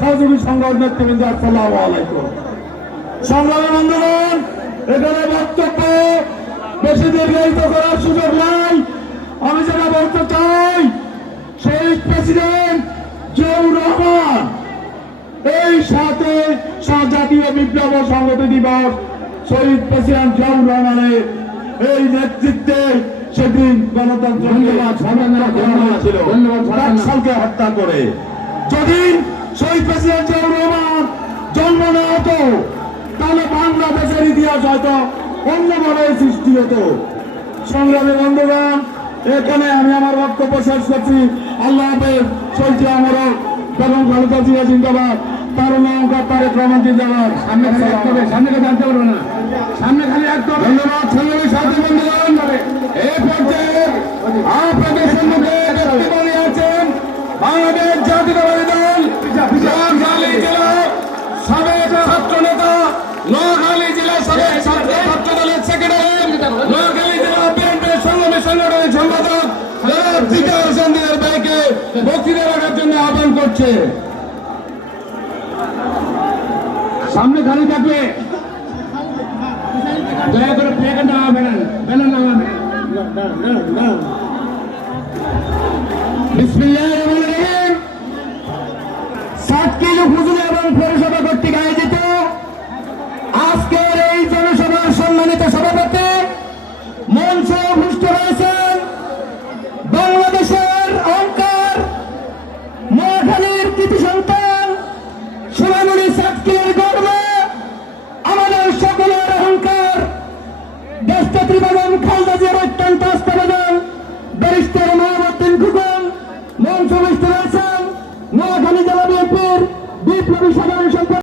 সহযোগী সংগ্রাম নেতৃবৃন্দ আসসালাম আলাইকুম। সংগ্রামী বন্ধুগণ এখানে বক্তব্য বেশি দীর্ঘায়িত করার সুযোগ নাই। আমি যেটা বলতে চাই শহীদ প্রেসিডেন্ট জিয়াউর রহমান এই সাথে জাতীয় বিপ্লব ও সংহতি দিবস শহীদ প্রেসিডেন্ট জিয়াউর রহমানের এই নেতৃত্বে সেদিন গণতন্ত্র ছিল হত্যা করে। যদি শহীদ প্রেসিডেন্ট জিয়াউর রহমান জন্ম না হতো তাহলে বাংলাদেশের ইতিহাস হয়তো অন্যভাবে সৃষ্টি হতো। সংগ্রামী বন্ধুগণ এখানে আমি আমার বক্তব্য শেষ করছি। আল্লাহ হাফেজ চলছে আমারও। বেগম খালেদা জিয়া জিন্দাবাদ তার নৌকা তারেক রহমান জিন্দাবাদ। সামনে খালি রাখতে হবে সামনে খালি জানতে পারব না। সামনে খালি রাখতে হবে। ধন্যবাদ সংগ্রামী সাথী বন্ধুগণ। এই পর্যায়ে আপনাদের সম্মুখে বক্তব্য নিয়ে আছেন বাংলাদেশ জাতীয়তাবাদী জিকা হোসেন দিনের ভাইকে বক্তৃতা রাখার জন্য আহ্বান করছে। সামনে খালি থাকবে দয়া করে প্লেকার নামাবেন বিসমিল্লাহির রহমানির রহিম কিলোর গর্ব আমাদের সকলের অহংকার। দেশটা ত্রিবাদন খালদা জিয়ার অত্যন্ত আস্থাবাদন ব্যারিস্টার মহাবদ্দিন খুকন মঞ্চ রয়েছেন নোয়াখালী জেলা বিএনপির বিপ্লবী সাধারণ সম্পাদক